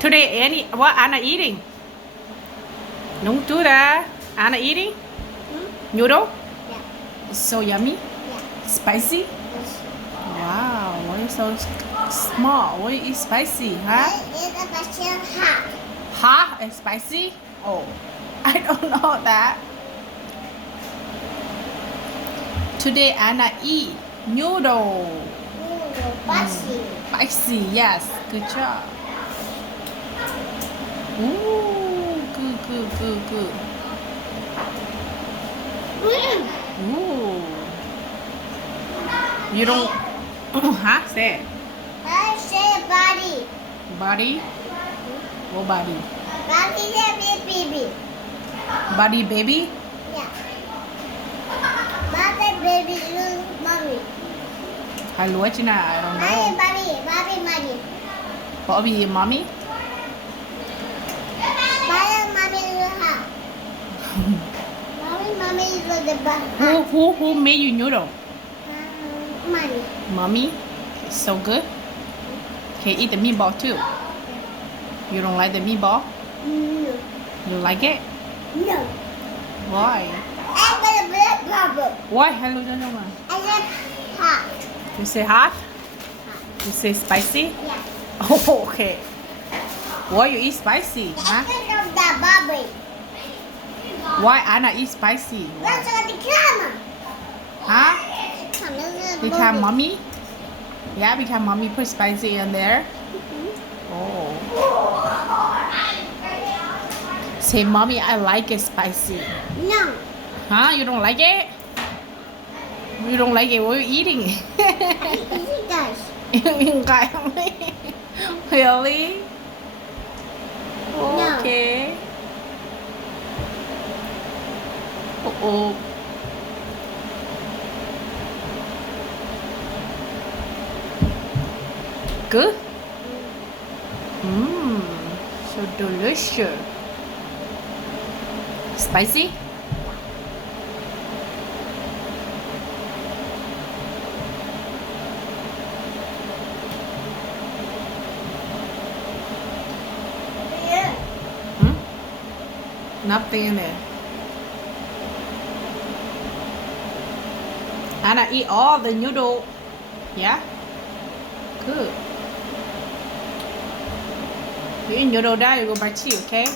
Today, what Anna eating? Đúng chú đã. Anna eating? Noodle? Yeah. It's so yummy. Yeah. Spicy? Yes. Wow, why is so small? Why is spicy, huh? It's a special hot. Hot and spicy? Oh, I don't know that. Today Anna eat noodle. Spicy. Spicy, yes. Good job. Ooh, good. Ooh. You don't. Huh? Say it. I say body. Body? What body? Body is baby. Body baby? Yeah. Body baby is mommy. Hai lúa chứ nào? I don't know. Body. Bobby and mommy? Mommy is hot. Mommy is the best. Who made you noodle? Mommy. Mommy? It's so good. Okay, eat the meatball too. You don't like the meatball? No. You like it? No. Why? I got a blood problem. Why? Hello, gentlemen. I said hot. You say hot? You say spicy? Yeah. Oh, okay. Why you eat spicy? I Huh? think of the Bobby. Why Anna eat spicy? That's Why? what the camera. Huh? Because mommy? Yeah, because mommy put spicy in there. Oh. Say, mommy, I like it spicy. No. Huh? You don't like it? You don't like it? What are you eating? You guys. You got me? Really? No. Okay. Uh-oh. Good? Mmm, so delicious. Spicy? Yeah. Nothing in there. Anna eat all the noodle. Yeah? Good. You eat noodle down, you go back to you, okay?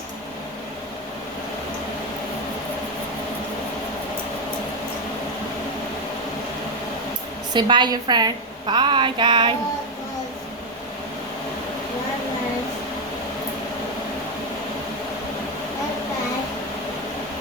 Say bye, your friend. Bye, guys.